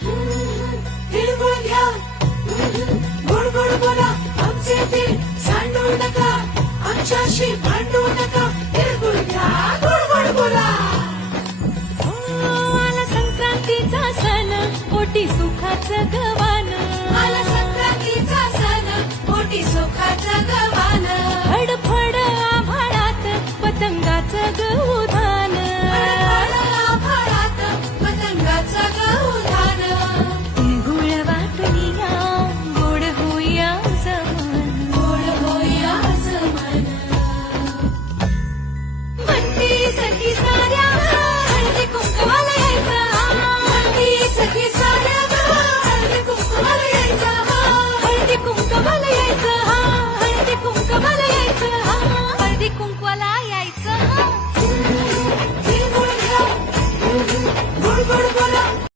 तिळगुळ घ्या, गोड गोड बोला, आमचे तीळ सांडू नका, आमच्याशी भांडू नका. तिळगुळ घ्या, गोड गोड बोला. आला संक्रांतीचा सण, पोटी सुखाचं गवा.